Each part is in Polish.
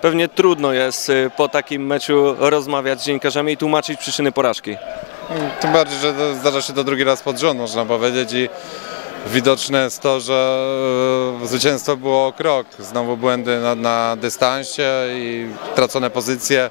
Pewnie trudno jest y, po takim meczu rozmawiać z dziennikarzami i tłumaczyć przyczyny porażki. Tym bardziej, że zdarza się to drugi raz pod rząd, można powiedzieć i widoczne jest to, że e, zwycięstwo było o krok. Znowu błędy na, na dystansie i tracone pozycje,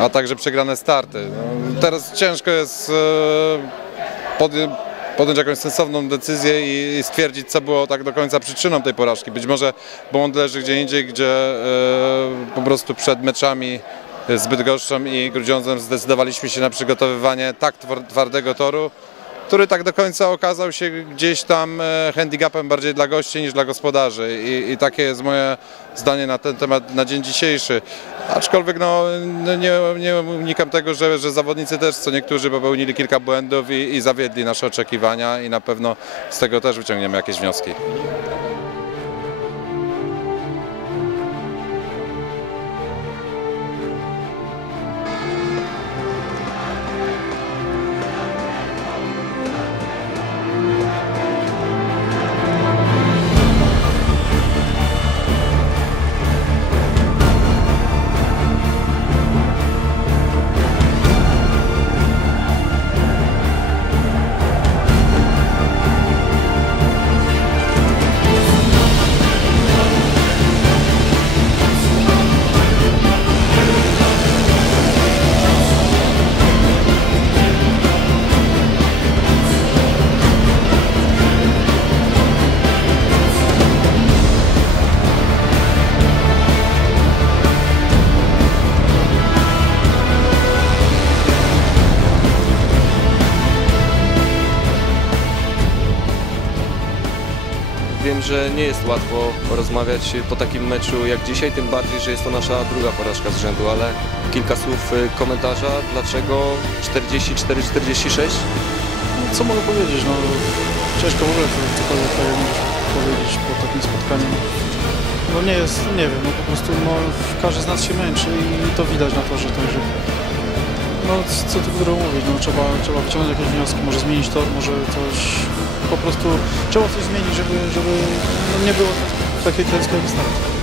a także przegrane starty. No, teraz ciężko jest e, podję- podjąć jakąś sensowną decyzję i, stwierdzić, co było tak do końca przyczyną tej porażki. Być może błąd leży gdzie indziej, gdzie e, po prostu przed meczami z Bydgoszczą i Grudziądzem zdecydowaliśmy się na przygotowywanie tak twar- twardego toru, który tak do końca okazał się gdzieś tam e, handicapem bardziej dla gości niż dla gospodarzy i, i takie jest moje zdanie na ten temat na dzień dzisiejszy. Aczkolwiek no, no nie, nie unikam tego, że, że zawodnicy też co niektórzy popełnili kilka błędów i, i zawiedli nasze oczekiwania i na pewno z tego też wyciągniemy jakieś wnioski. Że nie jest łatwo rozmawiać po takim meczu jak dzisiaj, tym bardziej, że jest to nasza druga porażka z rzędu, ale kilka słów y, komentarza, dlaczego 44-46? Co mogę powiedzieć? No, ciężko w ogóle co- cokolwiek takiego powiedzieć po takim spotkaniu. No nie jest, nie wiem, no po prostu no, każdy z nas się męczy i to widać na torze, także no co tu dużo mówić, no trzeba, trzeba wyciągnąć jakieś wnioski, może zmienić tor, może coś, po prostu trzeba coś zmienić, żeby, żeby no, nie było takiej klęski jak.